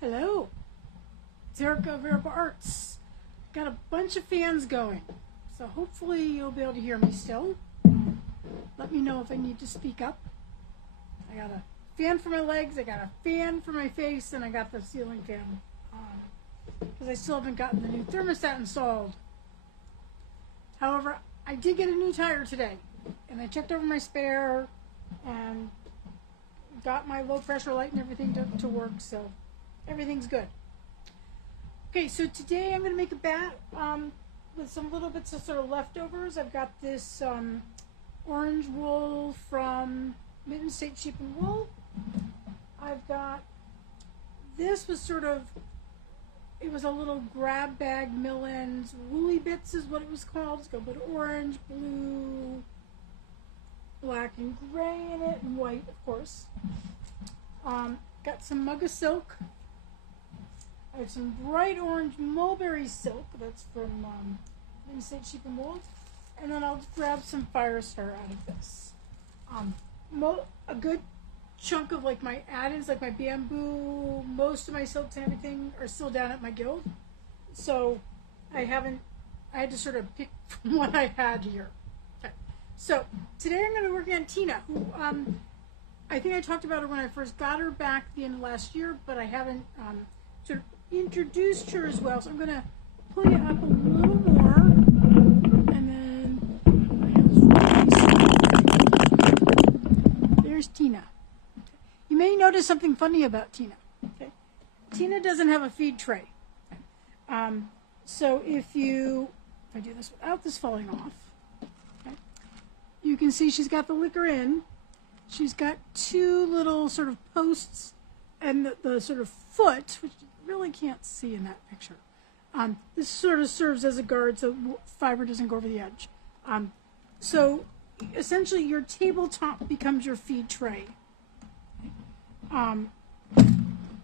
Hello, it's Erica of Erica Arts. Got a bunch of fans going, so hopefully you'll be able to hear me still. Let me know if I need to speak up. I got a fan for my legs, I got a fan for my face, and I got the ceiling fan on because I still haven't gotten the new thermostat installed. However, I did get a new tire today, and I checked over my spare and got my low pressure light and everything to work, so everything's good. Okay, so today I'm going to make a bat with some little bits of sort of leftovers. I've got this orange wool from Mitten State Sheep and Wool. I've got, this was sort of, it was a little grab bag Millen's Woolly Bits is what it was called. It's got a bit of orange, blue, black and gray in it, and white, of course. Got some Mug of Silk. I have some bright orange mulberry silk. That's from Mitten State Sheep and Wool. And then I'll grab some Firestar out of this. A good chunk of like my add-ins, like my bamboo, most of my silks and everything are still down at my guild. So I had to sort of pick from what I had here. Okay. So today I'm going to be working on Tina, who I think I talked about her when I first got her back at the end of last year, but I haven't sort of introduced her as well. So I'm going to pull you up a little more, and then there's Tina. You may notice something funny about Tina. Okay. Tina doesn't have a feed tray. So if I do this without this falling off, okay, you can see she's got the liquor in. She's got two little sort of posts and the sort of foot, which you really can't see in that picture. This sort of serves as a guard so fiber doesn't go over the edge. So essentially your tabletop becomes your feed tray.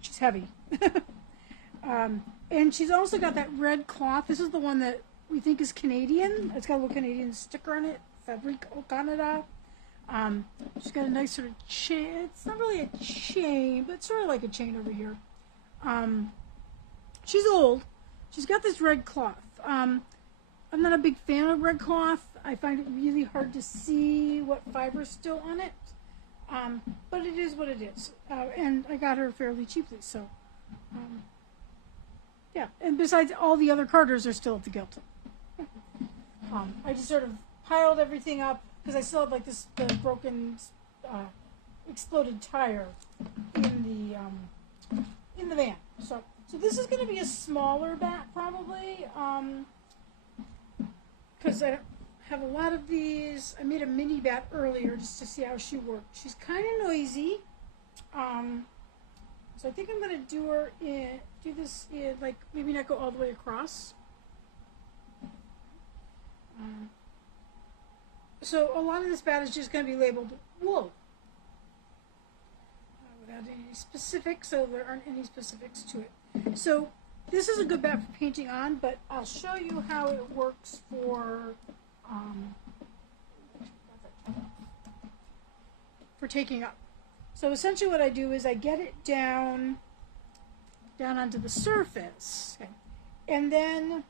She's heavy. And she's also got that red cloth. This is the one that we think is Canadian. It's got a little Canadian sticker on it, Fabrique au Canada. She's got a nice sort of chain. It's not really a chain, but it's sort of like a chain over here. She's old. She's got this red cloth. I'm not a big fan of red cloth. I find it really hard to see what fiber's still on it. But it is what it is. And I got her fairly cheaply, so yeah. And besides, all the other Carters are still at the guild. I just sort of piled everything up because I still have like the broken, exploded tire in the van. So this is going to be a smaller bat probably, because I don't have a lot of these. I made a mini bat earlier just to see how she worked. She's kind of noisy, so I think I'm going to do this in, like, maybe not go all the way across. So a lot of this bat is just going to be labeled wool, without any specifics, so there aren't any specifics to it. So this is a good bat for painting on, but I'll show you how it works for taking up. So essentially what I do is I get it down onto the surface, okay, and then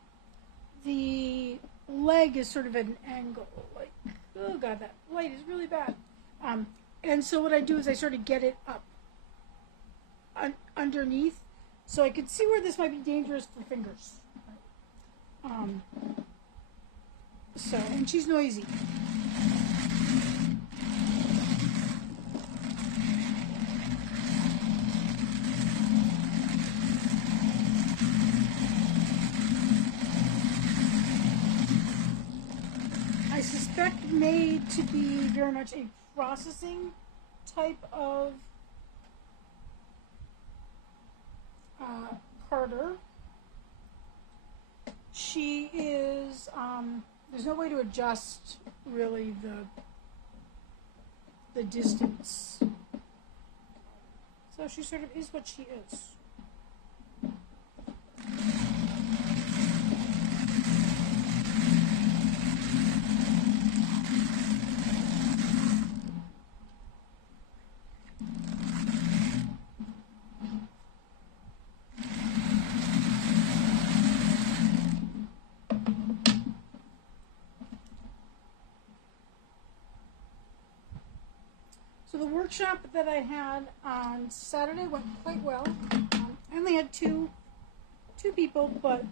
the leg is sort of at an angle, like, oh god, that light is really bad. And so what I do is I sort of get it up underneath, so I could see where this might be dangerous for fingers. So, and she's noisy. I suspect made to be very much a processing type of Carter. She is, there's no way to adjust really the distance. So she sort of is what she is. workshop that I had on Saturday went quite well. I only had two people, but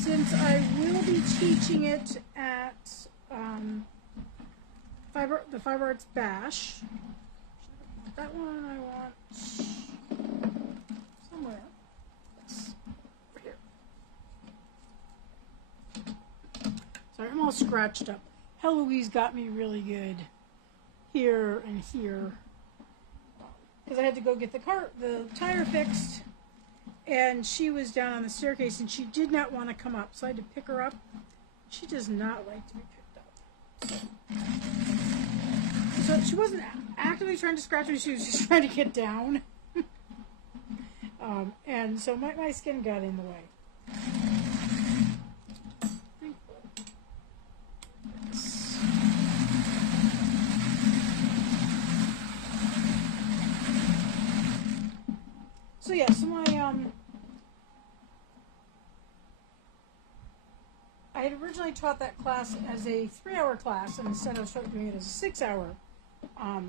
since I will be teaching it at the Fiber Arts Bash, that one I want somewhere. It's right here. Sorry, I'm all scratched up. Heloise got me really good here and here because I had to go get the tire fixed, and she was down on the staircase and she did not want to come up, so I had to pick her up. She does not like to be picked up. So she wasn't actively trying to scratch me, she was just trying to get down. And so my skin got in the way. So yeah, so I had originally taught that class as a 3-hour class, and instead I was doing it as a 6-hour. I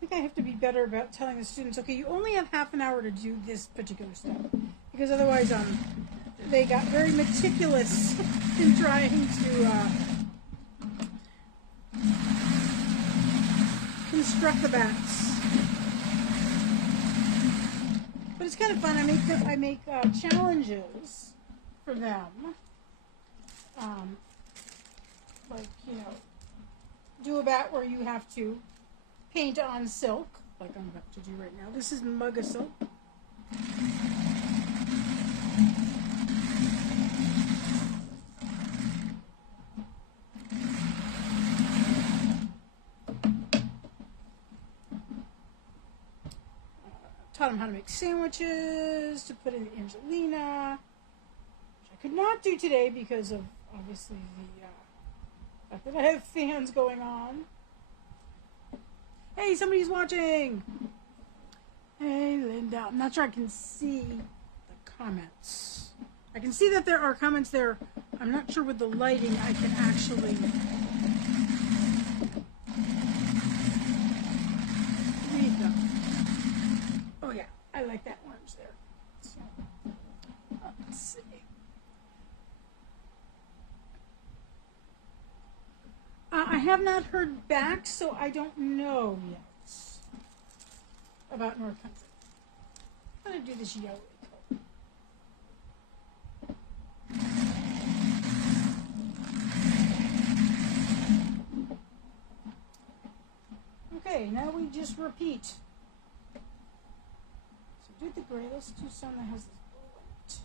think I have to be better about telling the students, okay, you only have half an hour to do this particular step, because otherwise they got very meticulous in trying to construct the bats. But it's kind of fun. I make challenges for them. Like, do a bat where you have to paint on silk, like I'm about to do right now. This is Mugga silk. Taught him how to make sandwiches, to put in the Angelina, which I could not do today because of, obviously, the fact that I have fans going on. Hey, somebody's watching! Hey, Linda. I'm not sure I can see the comments. I can see that there are comments there. I'm not sure with the lighting I can actually read them. Oh yeah, I like that orange there. So, let's see. I have not heard back, so I don't know yet about North Country. I'm going to do this yellow color. Okay, now we just repeat. So do the gray. Let's do some that has this blue in it.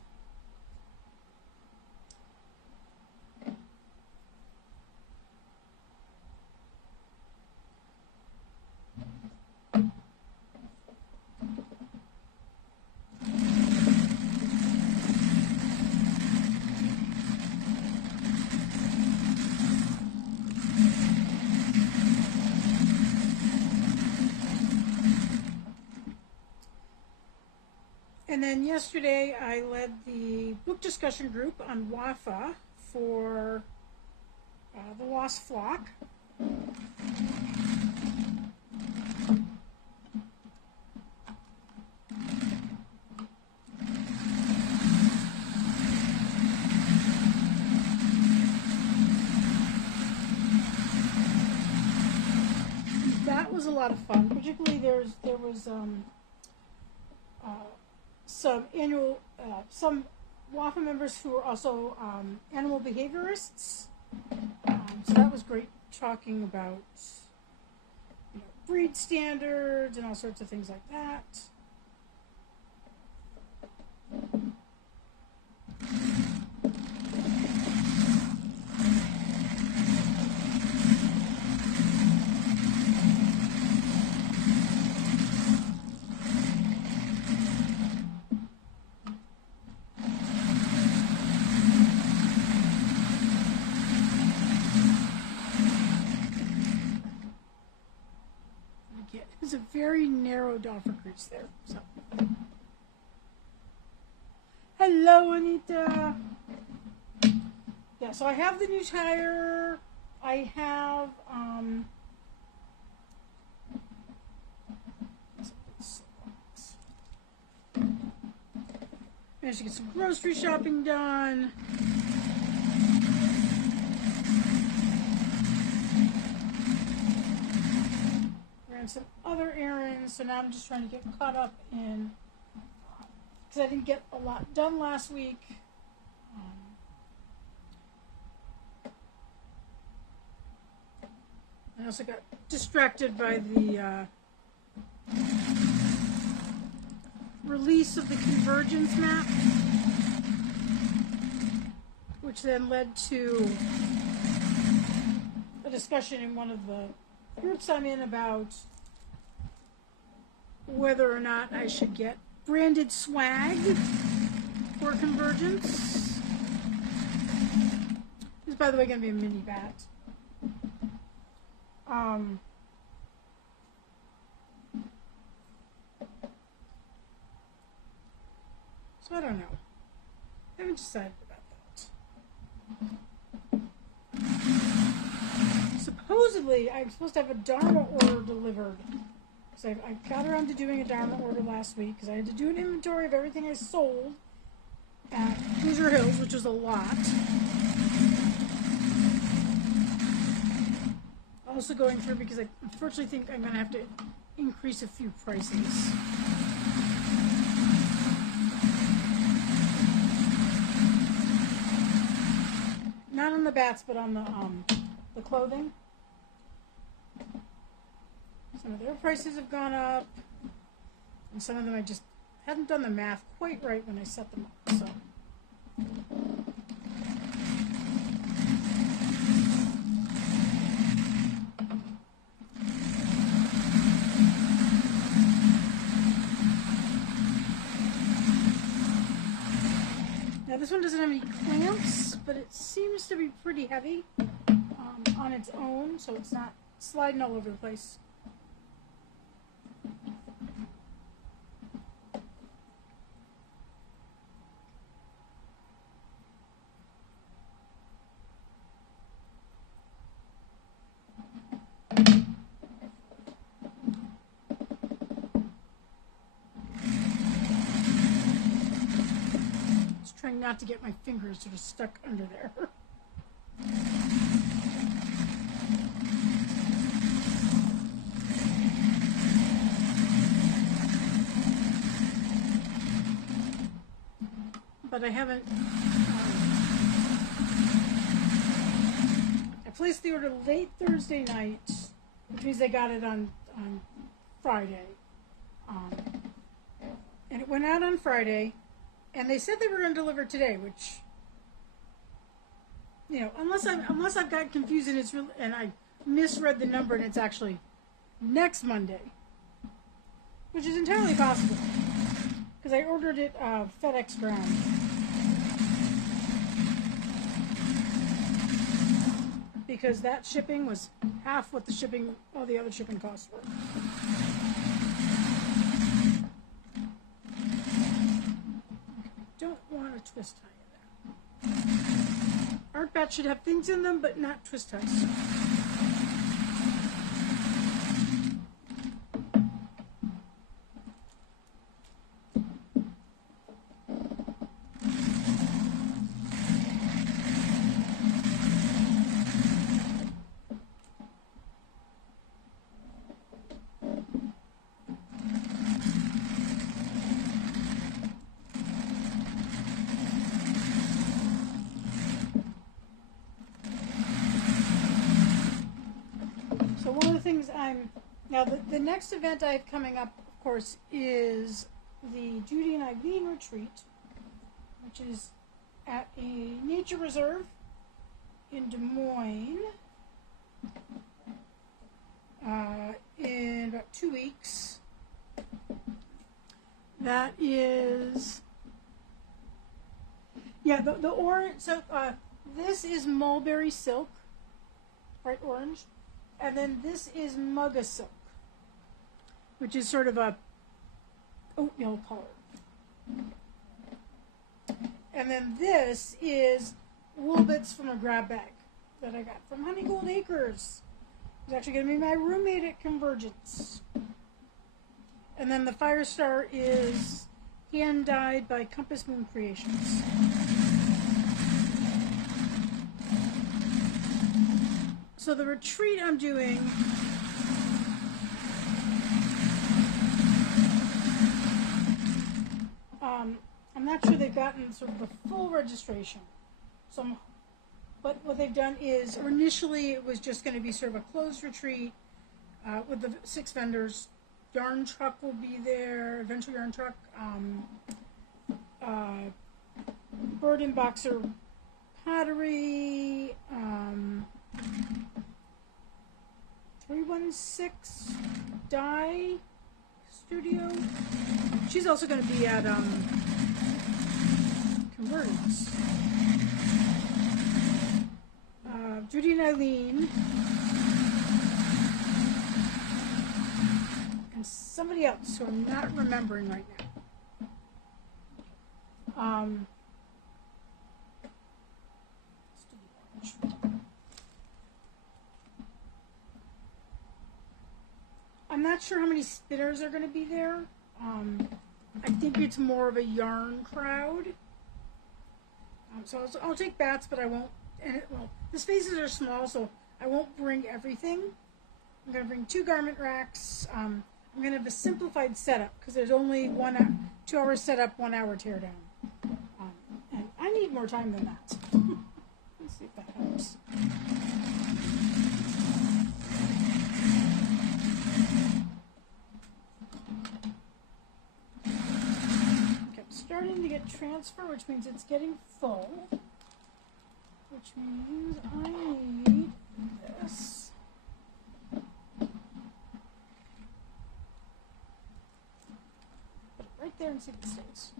And then yesterday I led the book discussion group on WAFA for The Lost Flock. That was a lot of fun. Particularly there was some WAFA members who are also animal behaviorists. So that was great, talking about breed standards and all sorts of things like that. There's a very narrow Doffer crease there. So, hello, Anita. Yeah, so I have the new tire. I have managed to get some grocery shopping done. Ran some other errands, so now I'm just trying to get caught up in, because I didn't get a lot done last week. I also got distracted by the release of the convergence map, which then led to a discussion in one of the groups I'm in about whether or not I should get branded swag for convergence. This is, by the way, going to be a mini bat. So I don't know. I haven't decided about that. Supposedly, I'm supposed to have a Dharma order delivered. So I got around to doing a Dharma order last week because I had to do an inventory of everything I sold at Hoosier Hills, which was a lot. Also going through because I unfortunately think I'm going to have to increase a few prices. Not on the bats, but on the clothing. Some of their prices have gone up, and some of them I just hadn't done the math quite right when I set them up. So. Now this one doesn't have any clamps, but it seems to be pretty heavy on its own, so it's not sliding all over the place. Trying not to get my fingers sort of stuck under there. But I haven't. I placed the order late Thursday night, which means I got it on Friday. And it went out on Friday. And they said they were going to deliver today, which, you know, unless I've got confused and and I misread the number and it's actually next Monday, which is entirely possible because I ordered it FedEx ground. Because that shipping was half what all the other shipping costs were. Don't want a twist tie in there. Art bats should have things in them, but not twist ties. So one of the things now the next event I have coming up, of course, is the Judy and Eileen retreat, which is at a nature reserve in Des Moines in about 2 weeks. That is, yeah, the orange. So this is mulberry silk, bright orange. And then this is Mugga silk, which is sort of a oatmeal color. And then this is wool bits from a grab bag that I got from Honey Gold Acres. It's actually going to be my roommate at Convergence. And then the Firestar is hand dyed by Compass Moon Creations. So the retreat I'm doing, I'm not sure they've gotten sort of the full registration. But what they've done is, or initially it was just going to be sort of a closed retreat with the 6 vendors. Yarn Truck will be there, Adventure Yarn Truck, Bird and Boxer Pottery, 316 Dye Studio. She's also going to be at Convergence. Judy and Eileen. And somebody else who I'm not remembering right now. I'm not sure how many spinners are going to be there. I think it's more of a yarn crowd. So I'll take bats, but I won't. Well, the spaces are small, so I won't bring everything. I'm going to bring 2 garment racks. I'm going to have a simplified setup because there's only 2 hour setup, 1 hour teardown. And I need more time than that. Let's see if that helps. Okay, I'm starting to get transfer, which means it's getting full. Which means I need this. Put it right there and see if it stays.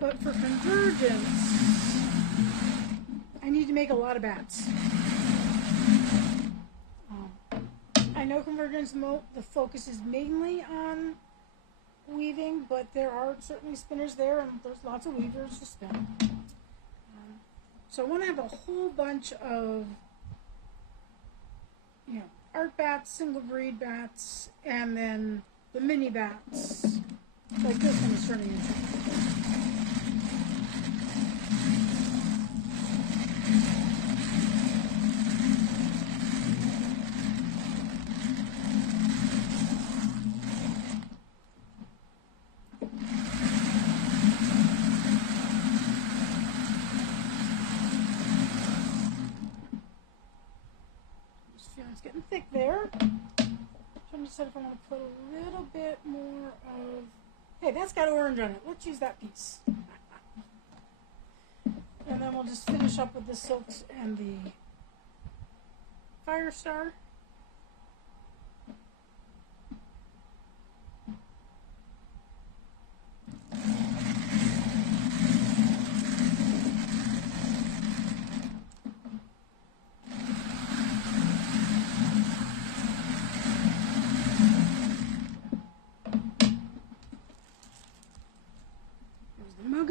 But for Convergence, I need to make a lot of bats. I know Convergence, the focus is mainly on weaving, but there are certainly spinners there, and there's lots of weavers to spin. So I want to have a whole bunch of, art bats, single breed bats, and then the mini bats, like this one is turning into. It's getting thick there. Trying to decide if I want to put a little bit more of. Hey, that's got orange on it. Let's use that piece. And then we'll just finish up with the silks and the Firestar.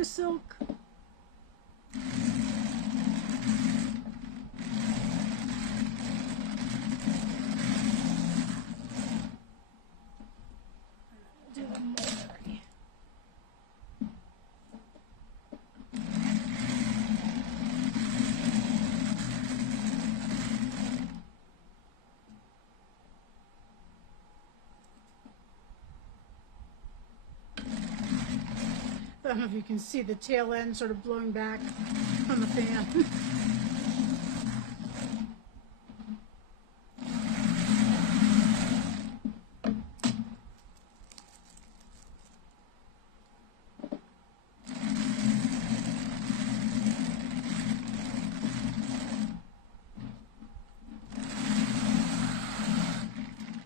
Silk. Do the mulberry. I don't know if you can see the tail end sort of blowing back from the fan.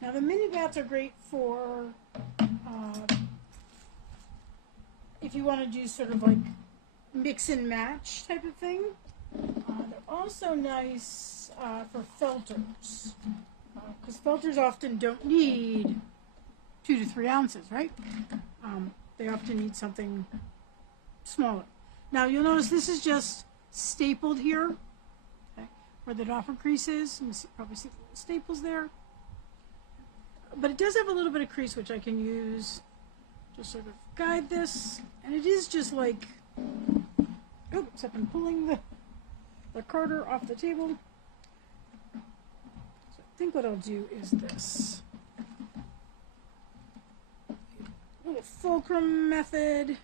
Now the mini bats are great for if you want to do sort of like mix and match type of thing. They're also nice for felters, because felters often don't need 2 to 3 ounces, right? They often need something smaller. Now you'll notice this is just stapled here, okay, where the doffer crease is. You can probably see the little staples there. But it does have a little bit of crease, which I can use to sort of guide this. And it is just like, oh, except I'm pulling the carder off the table. So I think what I'll do is this. A little fulcrum method.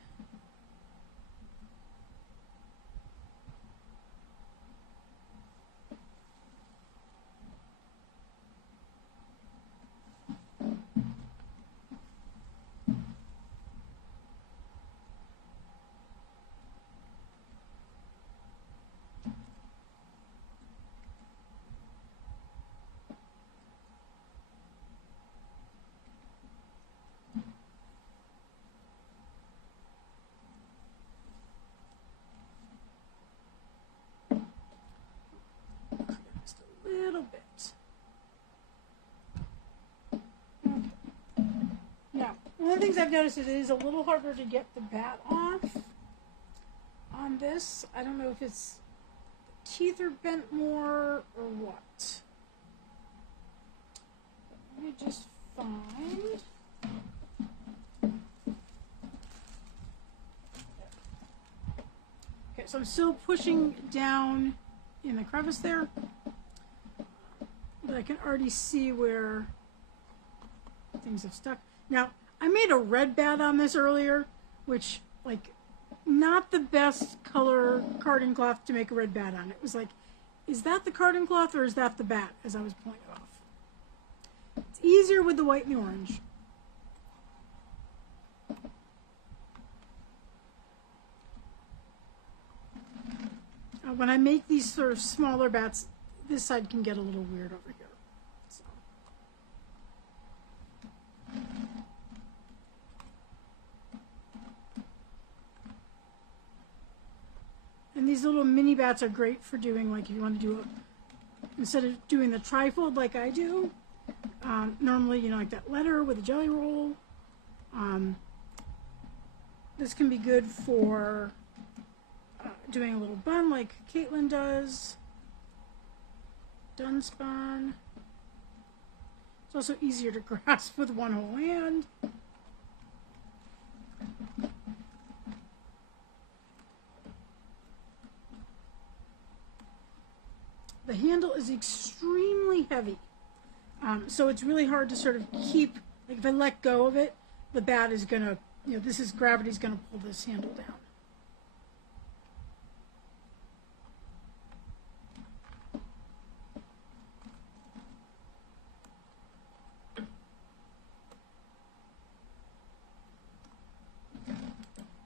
Just a little bit. Okay. Now, one of the things I've noticed is it is a little harder to get the bat off on this. I don't know if it's the teeth are bent more or what. Let me just find. Okay, so I'm still pushing down in the crevice there, but I can already see where things have stuck. Now, I made a red bat on this earlier, which, like, not the best color carding cloth to make a red bat on. It was like, is that the carding cloth or is that the bat, as I was pulling it off? It's easier with the white and the orange. When I make these sort of smaller bats, this side can get a little weird over here. So. And these little mini bats are great for doing, like, if you want to do instead of doing the trifold like I do, normally, you know, like that letter with a jelly roll. This can be good for doing a little bun like Caitlin does. Dunspun. It's also easier to grasp with one whole hand. The handle is extremely heavy, so it's really hard to sort of keep, like if I let go of it, the bat is gonna, you know, gravity's gonna pull this handle down.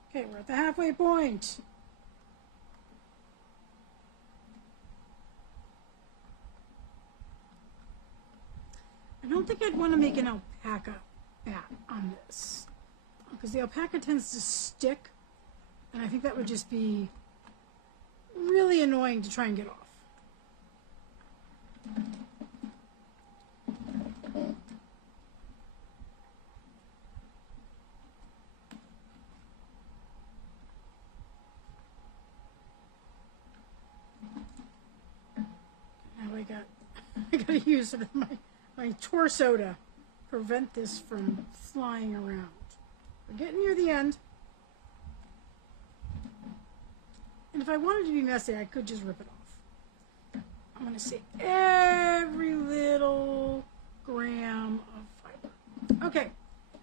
Okay, we're at the halfway point. I don't think I'd want to make an alpaca bat on this, because the alpaca tends to stick, and I think that would just be really annoying to try and get off. Now I gotta use sort of my torso to prevent this from flying around. We're getting near the end. And if I wanted to be messy, I could just rip it off. I'm going to save every little gram of fiber. Okay,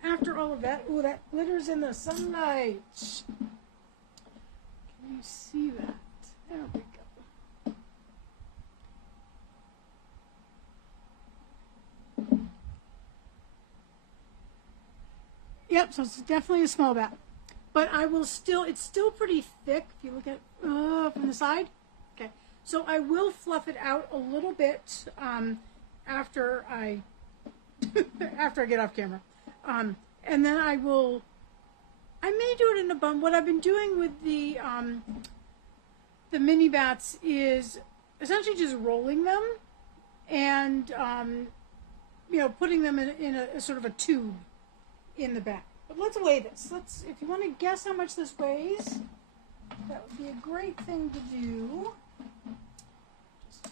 after all of that, ooh, that glitters in the sunlight. Can you see that? There we go. Yep, so it's definitely a small bat. But I will still, it's still pretty thick if you look at it from the side. Okay, so I will fluff it out a little bit after I get off camera. And then I I may do it in a bun. What I've been doing with the mini bats is essentially just rolling them and putting them in a sort of a tube in the back. But let's weigh this. If you want to guess how much this weighs, that would be a great thing to do. Just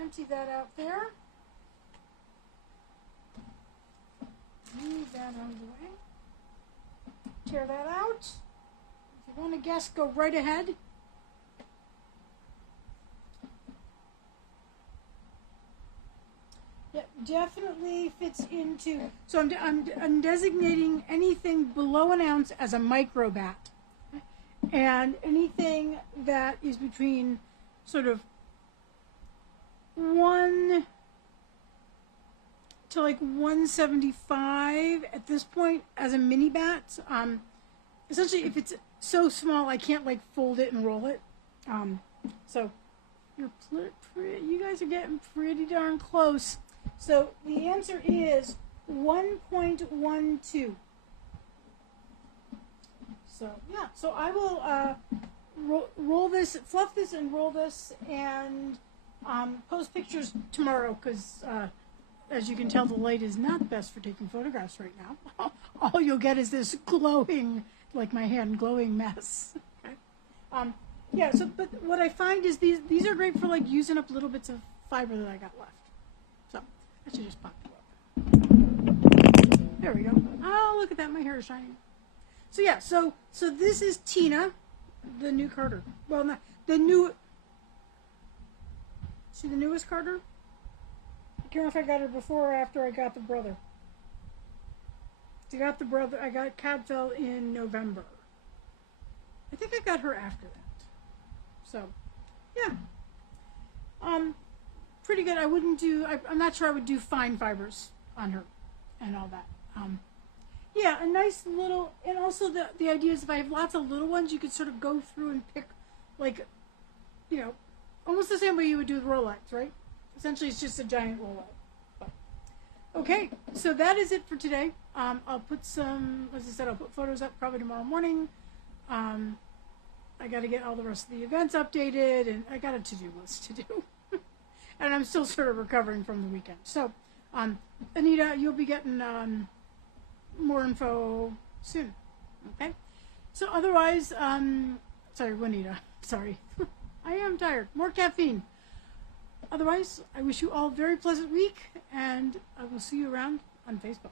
empty that out there. Move that out of the way. Tear that out. If you want to guess, go right ahead. Yeah, definitely fits into. So I'm designating anything below an ounce as a microbat, and anything that is between sort of 1 to like 175 at this point as a mini bat. Essentially, if it's so small, I can't like fold it and roll it. So you guys are getting pretty darn close. So the answer is 1.12. So yeah, so I will roll this, fluff this, and roll this, and post pictures tomorrow because. As you can tell, the light is not best for taking photographs right now. All you'll get is this glowing, like my hand, glowing mess. Okay. Yeah. So, but what I find is these are great for like using up little bits of fiber that I got left. So I should just pop it up. There we go. Oh, look at that! My hair is shining. So yeah. So this is Tina, the new Carter. Well, not the new. See the newest Carter. I can't remember if I got her before or after I got the brother. I got Cadfael in November. I think I got her after that. So, yeah. Pretty good. I wouldn't do, I'm not sure I would do fine fibers on her and all that. Yeah, a nice little, and also the idea is if I have lots of little ones, you could sort of go through and pick, like, almost the same way you would do with Rolex, right? Essentially, it's just a giant rollout. But, okay, so that is it for today. I'll put some, as I said, I'll put photos up probably tomorrow morning. I got to get all the rest of the events updated, and I got a to-do list to do. And I'm still sort of recovering from the weekend. So, Anita, you'll be getting more info soon. Okay? So otherwise, sorry, Juanita. Sorry. I am tired. More caffeine. Otherwise, I wish you all a very pleasant week, and I will see you around on Facebook.